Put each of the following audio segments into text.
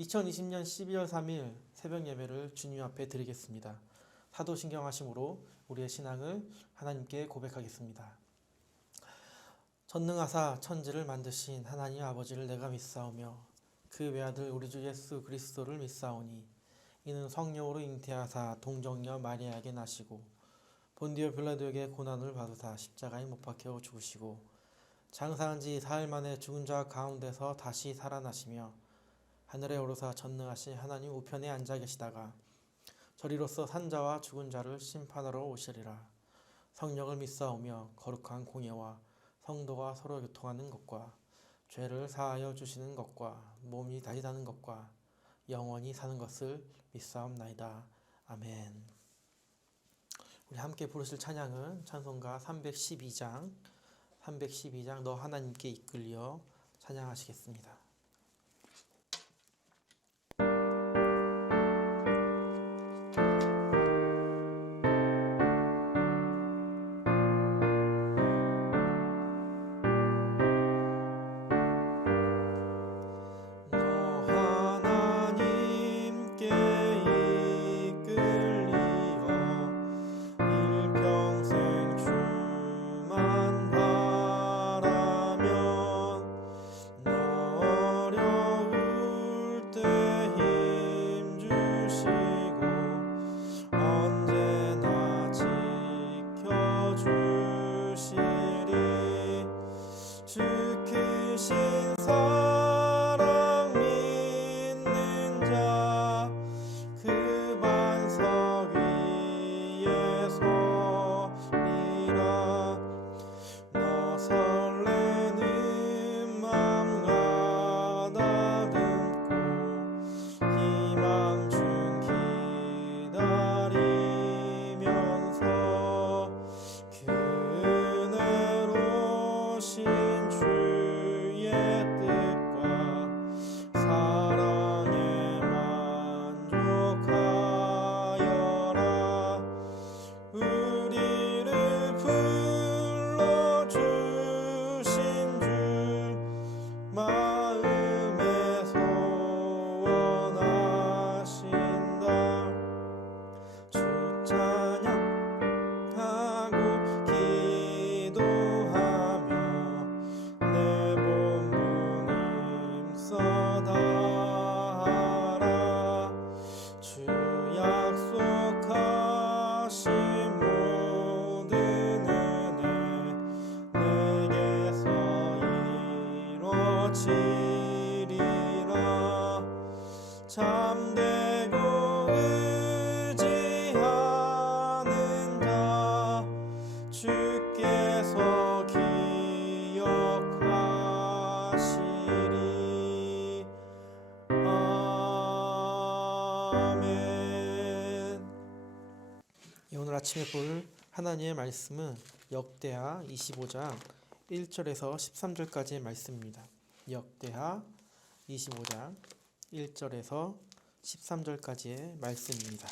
2020년 12월 3일 새벽 예배를 주님 앞에 드리겠습니다. 사도신경하심으로 우리의 신앙을 하나님께 고백하겠습니다. 전능하사 천지를 만드신 하나님 아버지를 내가 믿사오며 그 외아들 우리 주 예수 그리스도를 믿사오니 이는 성령으로 잉태하사 동정녀 마리아에게 나시고 본디오 빌라도에게 고난을 받으사 십자가에 못 박혀 죽으시고 장사한 지 사흘 만에 죽은 자 가운데서 다시 살아나시며 하늘에 오르사 전능하신 하나님 우편에 앉아 계시다가 저리로서 산자와 죽은 자를 심판하러 오시리라. 성령을 믿사오며 거룩한 공예와 성도가 서로 교통하는 것과 죄를 사하여 주시는 것과 몸이 다시 사는 것과 영원히 사는 것을 믿사옵나이다. 아멘. 우리 함께 부르실 찬양은 찬송가 312장 너 하나님께 이끌려 찬양하시겠습니다. 잠들고 의지하는 자 주께서 기억하시리. 아멘. 오늘 아침에 볼 하나님의 말씀은 역대하 25장 1절에서 13절까지의 말씀입니다. 역대하 25장 1절에서 13절까지의 말씀입니다.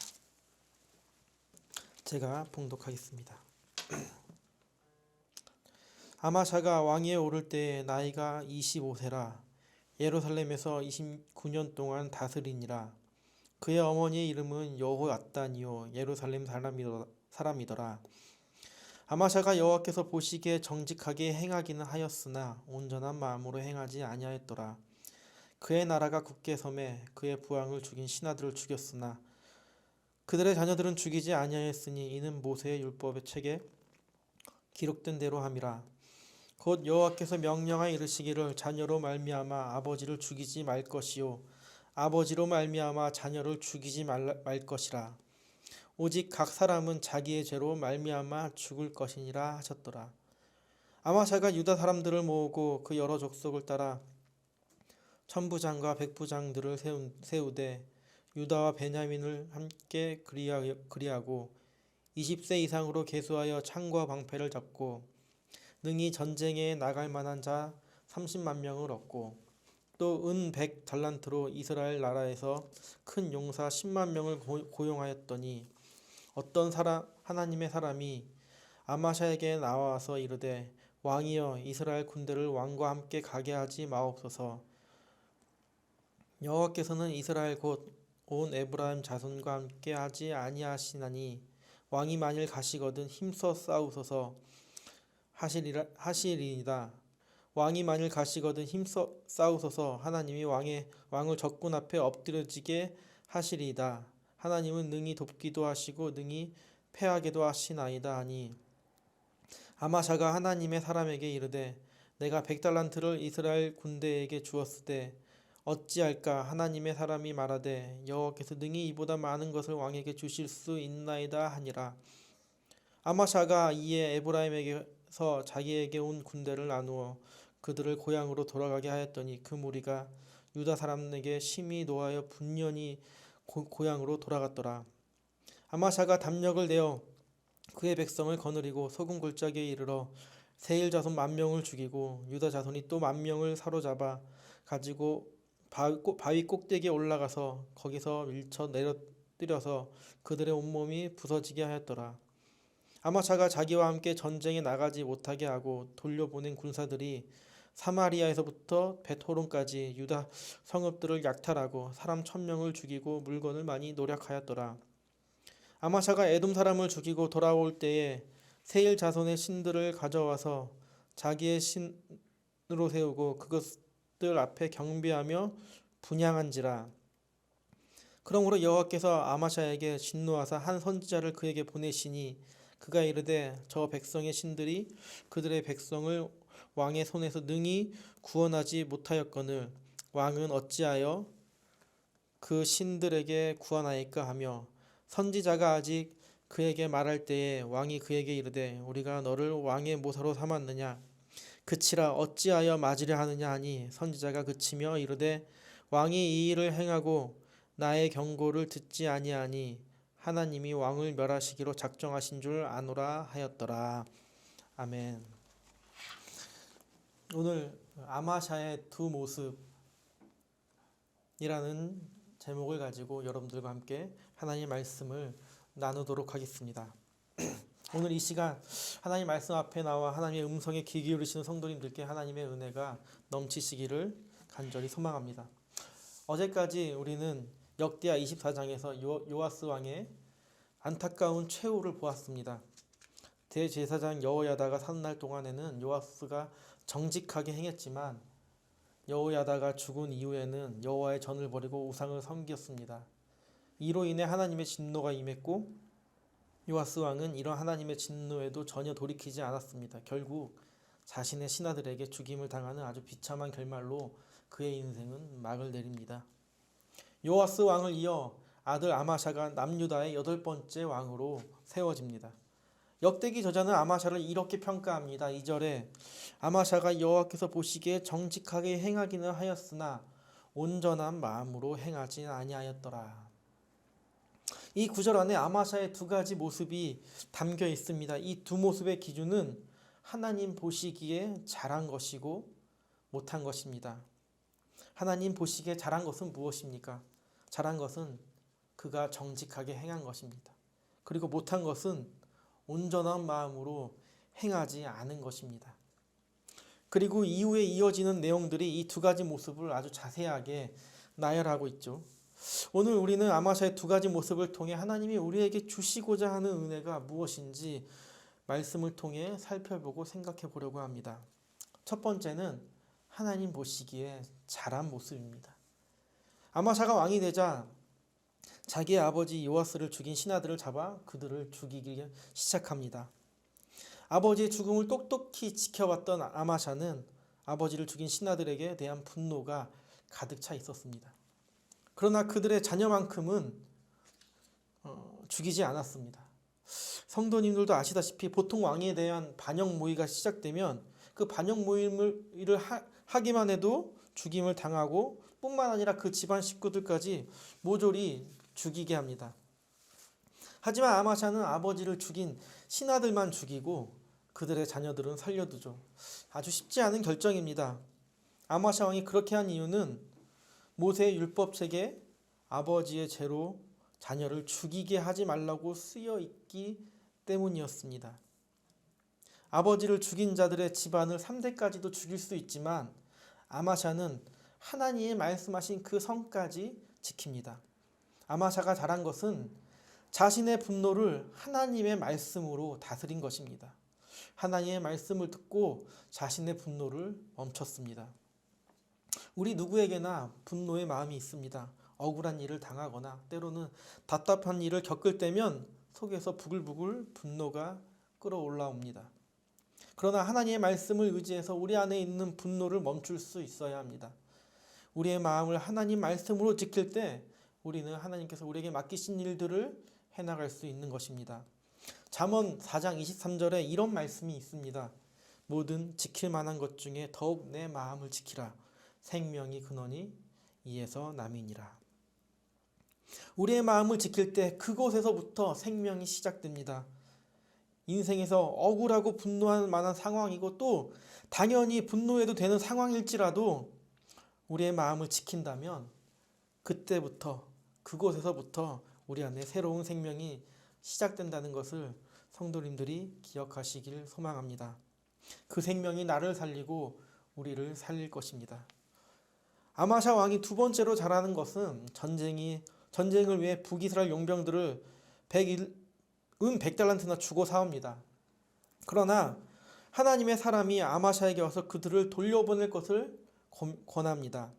제가 봉독하겠습니다. 아마샤가 왕위에 오를 때에 나이가 25세라 예루살렘에서 29년 동안 다스리니라. 그의 어머니의 이름은 여호앗단이요 예루살렘 사람이더라. 아마샤가 여호와께서 보시기에 정직하게 행하기는 하였으나 온전한 마음으로 행하지 아니하였더라. 그의 나라가 굳게 섬에 그의 부왕을 죽인 신하들을 죽였으나 그들의 자녀들은 죽이지 아니하였으니 이는 모세의 율법의 책에 기록된 대로 함이라. 곧 여호와께서 명령하여 이르시기를 자녀로 말미암아 아버지를 죽이지 말 것이요 아버지로 말미암아 자녀를 죽이지 말 것이라. 오직 각 사람은 자기의 죄로 말미암아 죽을 것이니라 하셨더라. 아마샤가 유다 사람들을 모으고 그 여러 족속을 따라 천부장과 백부장들을 세우되 유다와 베냐민을 함께 그리하고 20세 이상으로 계수하여 창과 방패를 잡고 능히 전쟁에 나갈 만한 자 30만 명을 얻고 또 은 100달란트로 이스라엘 나라에서 큰 용사 10만 명을 고용하였더니 어떤 하나님의 사람이 아마샤에게 나와서 이르되 왕이여 이스라엘 군대를 왕과 함께 가게 하지 마옵소서. 여호와께서는 이스라엘 곧 온 에브라임 자손과 함께 하지 아니하시나니 왕이 만일 가시거든 힘써 싸우소서 하시리이다. 왕이 만일 가시거든 힘써 싸우소서. 하나님이 왕을 적군 앞에 엎드려지게 하시리이다. 하나님은 능히 돕기도 하시고 능히 패하게도 하시나이다 하니, 아마샤가 하나님의 사람에게 이르되 내가 100달란트를 이스라엘 군대에게 주었으되 어찌할까. 하나님의 사람이 말하되 여호와께서 능히 이보다 많은 것을 왕에게 주실 수 있나이다 하니라. 아마샤가 이에 에브라임에게서 자기에게 온 군대를 나누어 그들을 고향으로 돌아가게 하였더니 그 무리가 유다 사람에게 심히 노하여 분연히 고향으로 돌아갔더라. 아마샤가 담력을 내어 그의 백성을 거느리고 소금 골짜기에 이르러 세일 자손 10,000명을 죽이고 유다 자손이 또 10,000명을 사로잡아 가지고 바위 꼭대기에 올라가서 거기서 밀쳐 내려뜨려서 그들의 온몸이 부서지게 하였더라. 아마샤가 자기와 함께 전쟁에 나가지 못하게 하고 돌려보낸 군사들이 사마리아에서부터 벳호론까지 유다 성읍들을 약탈하고 사람 1,000명을 죽이고 물건을 많이 노략하였더라. 아마샤가 에돔 사람을 죽이고 돌아올 때에 세일 자손의 신들을 가져와서 자기의 신으로 세우고 그것들 앞에 경배하며 분향한지라. 그러므로 여호와께서 아마샤에게 진노하사 한 선지자를 그에게 보내시니 그가 이르되 저 백성의 신들이 그들의 백성을 왕의 손에서 능히 구원하지 못하였거늘 왕은 어찌하여 그 신들에게 구하나이까 하며, 선지자가 아직 그에게 말할 때에 왕이 그에게 이르되 우리가 너를 왕의 모사로 삼았느냐. 그치라. 어찌하여 맞으려 하느냐 하니, 선지자가 그치며 이르되 왕이 이 일을 행하고 나의 경고를 듣지 아니하니 하나님이 왕을 멸하시기로 작정하신 줄 아노라 하였더라. 아멘. 오늘 아마샤의 두 모습이라는 제목을 가지고 여러분들과 함께 하나님의 말씀을 나누도록 하겠습니다. 오늘 이 시간 하나님 말씀 앞에 나와 하나님의 음성에 귀 기울이시는 성도님들께 하나님의 은혜가 넘치시기를 간절히 소망합니다. 어제까지 우리는 역대하 24장에서 요아스 왕의 안타까운 최후를 보았습니다. 대제사장 여호야다가 사는 날 동안에는 요아스가 정직하게 행했지만 여호야다가 죽은 이후에는 여호와의 전을 버리고 우상을 섬겼습니다. 이로 인해 하나님의 진노가 임했고 요아스 왕은 이런 하나님의 진노에도 전혀 돌이키지 않았습니다. 결국 자신의 신하들에게 죽임을 당하는 아주 비참한 결말로 그의 인생은 막을 내립니다. 요아스 왕을 이어 아들 아마샤가 남유다의 8번째 왕으로 세워집니다. 역대기 저자는 아마샤를 이렇게 평가합니다. 2절에 아마샤가 여호와께서 보시기에 정직하게 행하기는 하였으나 온전한 마음으로 행하지 아니하였더라. 이 구절 안에 아마샤의 두 가지 모습이 담겨 있습니다. 이 두 모습의 기준은 하나님 보시기에 잘한 것이고 못한 것입니다. 하나님 보시기에 잘한 것은 무엇입니까? 잘한 것은 그가 정직하게 행한 것입니다. 그리고 못한 것은 온전한 마음으로 행하지 않은 것입니다. 그리고 이후에 이어지는 내용들이 이 두 가지 모습을 아주 자세하게 나열하고 있죠. 오늘 우리는 아마샤의 두 가지 모습을 통해 하나님이 우리에게 주시고자 하는 은혜가 무엇인지 말씀을 통해 살펴보고 생각해 보려고 합니다. 첫 번째는 하나님 보시기에 잘한 모습입니다. 아마샤가 왕이 되자 자기의 아버지 요아스를 죽인 신하들을 잡아 그들을 죽이기 시작합니다. 아버지의 죽음을 똑똑히 지켜봤던 아마샤는 아버지를 죽인 신하들에게 대한 분노가 가득 차 있었습니다. 그러나 그들의 자녀만큼은 죽이지 않았습니다. 성도님들도 아시다시피 보통 왕에 대한 반역 모의가 시작되면 그 반역 모의를 하기만 해도 죽임을 당하고 뿐만 아니라 그 집안 식구들까지 모조리 죽이게 합니다. 하지만 아마샤는 아버지를 죽인 신하들만 죽이고 그들의 자녀들은 살려두죠. 아주 쉽지 않은 결정입니다. 아마샤 왕이 그렇게 한 이유는 모세의 율법책에 아버지의 죄로 자녀를 죽이게 하지 말라고 쓰여 있기 때문이었습니다. 아버지를 죽인 자들의 집안을 3대까지도 죽일 수 있지만 아마샤는 하나님이 말씀하신 그 성까지 지킵니다. 아마샤가 잘한 것은 자신의 분노를 하나님의 말씀으로 다스린 것입니다. 하나님의 말씀을 듣고 자신의 분노를 멈췄습니다. 우리 누구에게나 분노의 마음이 있습니다. 억울한 일을 당하거나 때로는 답답한 일을 겪을 때면 속에서 부글부글 분노가 끓어올라옵니다. 그러나 하나님의 말씀을 의지해서 우리 안에 있는 분노를 멈출 수 있어야 합니다. 우리의 마음을 하나님 말씀으로 지킬 때 우리는 하나님께서 우리에게 맡기신 일들을 해나갈 수 있는 것입니다. 잠언 4장 23절에 이런 말씀이 있습니다. 모든 지킬 만한 것 중에 더욱 내 마음을 지키라. 생명이 근원이 이에서 남이니라. 우리의 마음을 지킬 때 그곳에서부터 생명이 시작됩니다. 인생에서 억울하고 분노할 만한 상황이고 또 당연히 분노해도 되는 상황일지라도 우리의 마음을 지킨다면 그때부터 그곳에서부터 우리 안에 새로운 생명이 시작된다는 것을 성도님들이 기억하시길 소망합니다. 그 생명이 나를 살리고 우리를 살릴 것입니다. 아마샤 왕이 두 번째로 잘하는 것은 전쟁을 위해 북이스라엘 용병들을 100달란트나 주고 사옵니다. 그러나 하나님의 사람이 아마샤에게 와서 그들을 돌려보낼 것을 권합니다.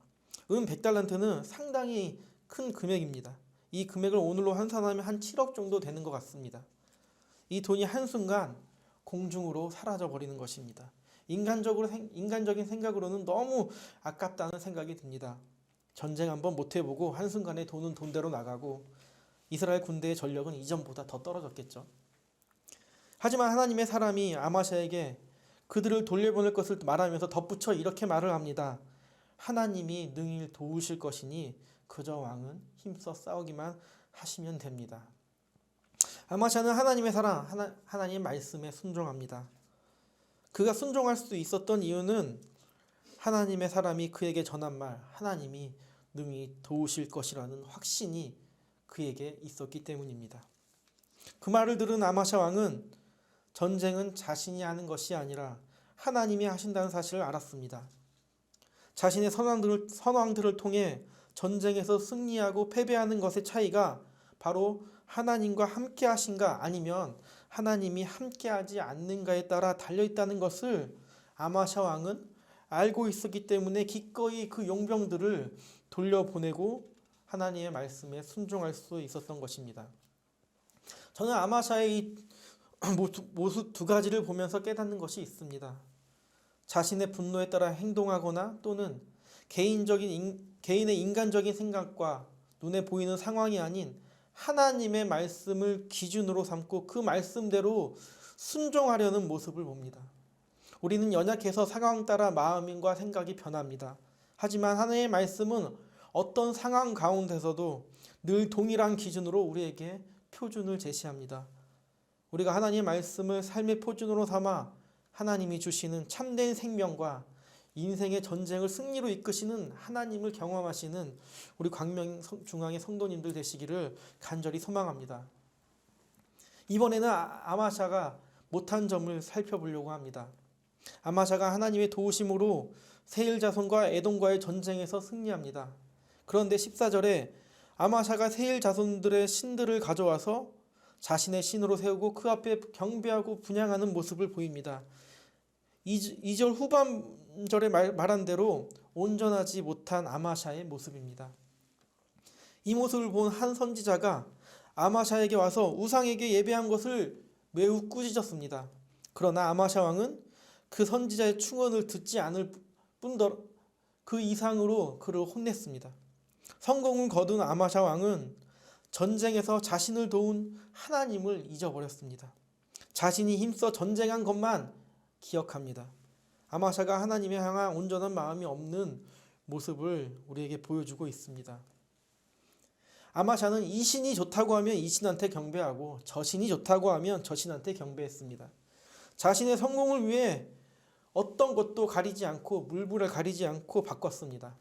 100달란트는 상당히 큰 금액입니다. 이 금액을 오늘로 환산하면 한 7억 정도 되는 것 같습니다. 이 돈이 한순간 공중으로 사라져 버리는 것입니다. 인간적인 생각으로는 너무 아깝다는 생각이 듭니다. 전쟁 한번 못 해보고 한순간에 돈은 돈대로 나가고 이스라엘 군대의 전력은 이전보다 더 떨어졌겠죠. 하지만 하나님의 사람이 아마샤에게 그들을 돌려보낼 것을 말하면서 덧붙여 이렇게 말을 합니다. 하나님이 능히 도우실 것이니 그저 왕은 힘써 싸우기만 하시면 됩니다. 아마샤는 하나님의 사람, 하나님의 말씀에 순종합니다. 그가 순종할 수 있었던 이유는 하나님의 사람이 그에게 전한 말, 하나님이 능히 도우실 것이라는 확신이 그에게 있었기 때문입니다. 그 말을 들은 아마샤 왕은 전쟁은 자신이 하는 것이 아니라 하나님이 하신다는 사실을 알았습니다. 자신의 선왕들을 통해 전쟁에서 승리하고 패배하는 것의 차이가 바로 하나님과 함께 하신가 아니면 하나님이 함께하지 않는가에 따라 달려있다는 것을 아마샤 왕은 알고 있었기 때문에 기꺼이 그 용병들을 돌려보내고 하나님의 말씀에 순종할 수 있었던 것입니다. 저는 아마샤의 이 모습 두 가지를 보면서 깨닫는 것이 있습니다. 자신의 분노에 따라 행동하거나 또는 개인의 인간적인 생각과 눈에 보이는 상황이 아닌 하나님의 말씀을 기준으로 삼고 그 말씀대로 순종하려는 모습을 봅니다. 우리는 연약해서 상황 따라 마음과 생각이 변합니다. 하지만 하나님의 말씀은 어떤 상황 가운데서도 늘 동일한 기준으로 우리에게 표준을 제시합니다. 우리가 하나님의 말씀을 삶의 표준으로 삼아 하나님이 주시는 참된 생명과 인생의 전쟁을 승리로 이끄시는 하나님을 경험하시는 우리 광명중앙의 성도님들 되시기를 간절히 소망합니다. 이번에는 아마샤가 못한 점을 살펴보려고 합니다. 아마샤가 하나님의 도우심으로 세일 자손과 에돔과의 전쟁에서 승리합니다. 그런데 14절에 아마샤가 세일 자손들의 신들을 가져와서 자신의 신으로 세우고 그 앞에 경배하고 분향하는 모습을 보입니다. 2절 후반절에 말한 대로 온전하지 못한 아마샤의 모습입니다. 이 모습을 본 한 선지자가 아마샤에게 와서 우상에게 예배한 것을 매우 꾸짖었습니다. 그러나 아마샤 왕은 그 선지자의 충언을 듣지 않을 뿐더러 그 이상으로 그를 혼냈습니다. 성공을 거둔 아마샤 왕은 전쟁에서 자신을 도운 하나님을 잊어버렸습니다. 자신이 힘써 전쟁한 것만 기억합니다. 아마샤가 하나님에 향한 온전한 마음이 없는 모습을 우리에게 보여주고 있습니다. 아마샤는 이 신이 좋다고 하면 이 신한테 경배하고 저 신이 좋다고 하면 저 신한테 경배했습니다. 자신의 성공을 위해 어떤 것도 가리지 않고 물불을 가리지 않고 바꿨습니다.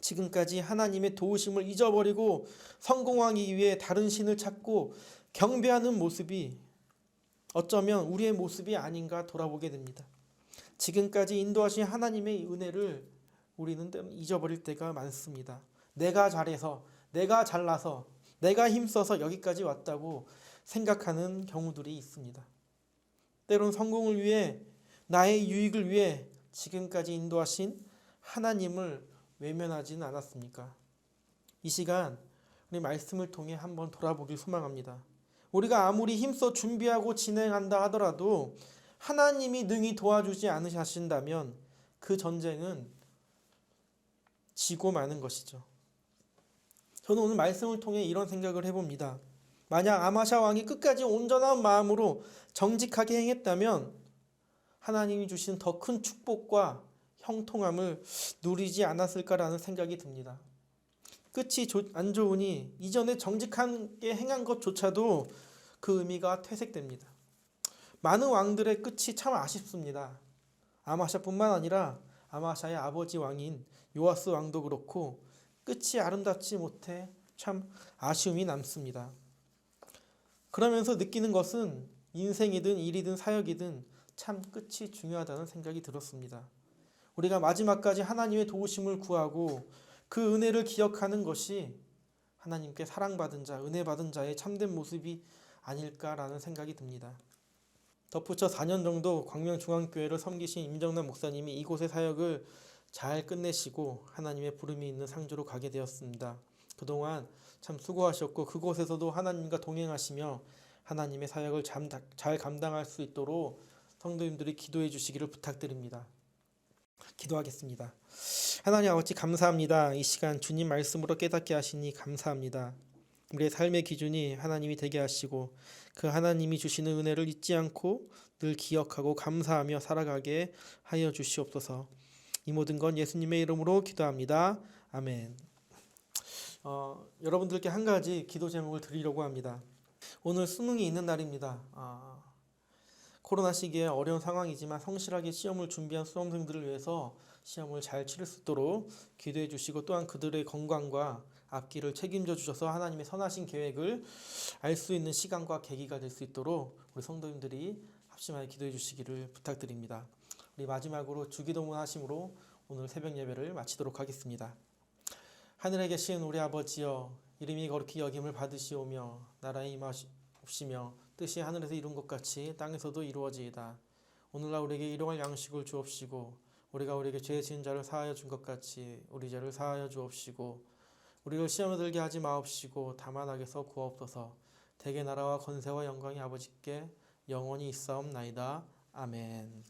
지금까지 하나님의 도우심을 잊어버리고 성공하기 위해 다른 신을 찾고 경배하는 모습이 어쩌면 우리의 모습이 아닌가 돌아보게 됩니다. 지금까지 인도하신 하나님의 은혜를 우리는 때로는 잊어버릴 때가 많습니다. 내가 잘해서, 내가 잘나서, 내가 힘써서 여기까지 왔다고 생각하는 경우들이 있습니다. 때로는 성공을 위해, 나의 유익을 위해 지금까지 인도하신 하나님을 외면하지는 않았습니까? 이 시간 우리 말씀을 통해 한번 돌아보길 소망합니다. 우리가 아무리 힘써 준비하고 진행한다 하더라도 하나님이 능히 도와주지 않으신다면 그 전쟁은 지고 마는 것이죠. 저는 오늘 말씀을 통해 이런 생각을 해봅니다. 만약 아마샤 왕이 끝까지 온전한 마음으로 정직하게 행했다면 하나님이 주신 더 큰 축복과 형통함을 누리지 않았을까라는 생각이 듭니다. 끝이 안 좋으니 이전에 정직하게 행한 것조차도 그 의미가 퇴색됩니다. 많은 왕들의 끝이 참 아쉽습니다. 아마샤뿐만 아니라 아마샤의 아버지 왕인 요아스 왕도 그렇고 끝이 아름답지 못해 참 아쉬움이 남습니다. 그러면서 느끼는 것은 인생이든 일이든 사역이든 참 끝이 중요하다는 생각이 들었습니다. 우리가 마지막까지 하나님의 도우심을 구하고 그 은혜를 기억하는 것이 하나님께 사랑받은 자, 은혜받은 자의 참된 모습이 아닐까라는 생각이 듭니다. 덧붙여 4년 정도 광명중앙교회를 섬기신 임정남 목사님이 이곳의 사역을 잘 끝내시고 하나님의 부름이 있는 상주로 가게 되었습니다. 그동안 참 수고하셨고 그곳에서도 하나님과 동행하시며 하나님의 사역을 잘 감당할 수 있도록 성도님들이 기도해 주시기를 부탁드립니다. 기도하겠습니다. 하나님 아버지 감사합니다. 이 시간 주님 말씀으로 깨닫게 하시니 감사합니다. 우리의 삶의 기준이 하나님이 되게 하시고 그 하나님이 주시는 은혜를 잊지 않고 늘 기억하고 감사하며 살아가게 하여 주시옵소서. 이 모든 건 예수님의 이름으로 기도합니다. 아멘. 여러분들께 한 가지 기도 제목을 드리려고 합니다. 오늘 수능이 있는 날입니다. 코로나 시기에 어려운 상황이지만 성실하게 시험을 준비한 수험생들을 위해서 시험을 잘 치를 수 있도록 기도해 주시고 또한 그들의 건강과 앞길을 책임져 주셔서 하나님의 선하신 계획을 알 수 있는 시간과 계기가 될 수 있도록 우리 성도님들이 합심하여 기도해 주시기를 부탁드립니다. 우리 마지막으로 주기도문 하심으로 오늘 새벽 예배를 마치도록 하겠습니다. 하늘에 계신 우리 아버지여, 이름이 거룩히 여김을 받으시오며 나라의 임하옵시며 뜻이 하늘에서 이룬 것 같이 땅에서도 이루어지이다. 오늘날 우리에게 일용할 양식을 주옵시고 우리가 우리에게 죄 지은 자를 사하여 준 것 같이 우리 죄를 사하여 주옵시고 우리를 시험에 들게 하지 마옵시고 다만 악에서 구하옵소서. 대개 나라와 권세와 영광이 아버지께 영원히 있사옵나이다. 아멘.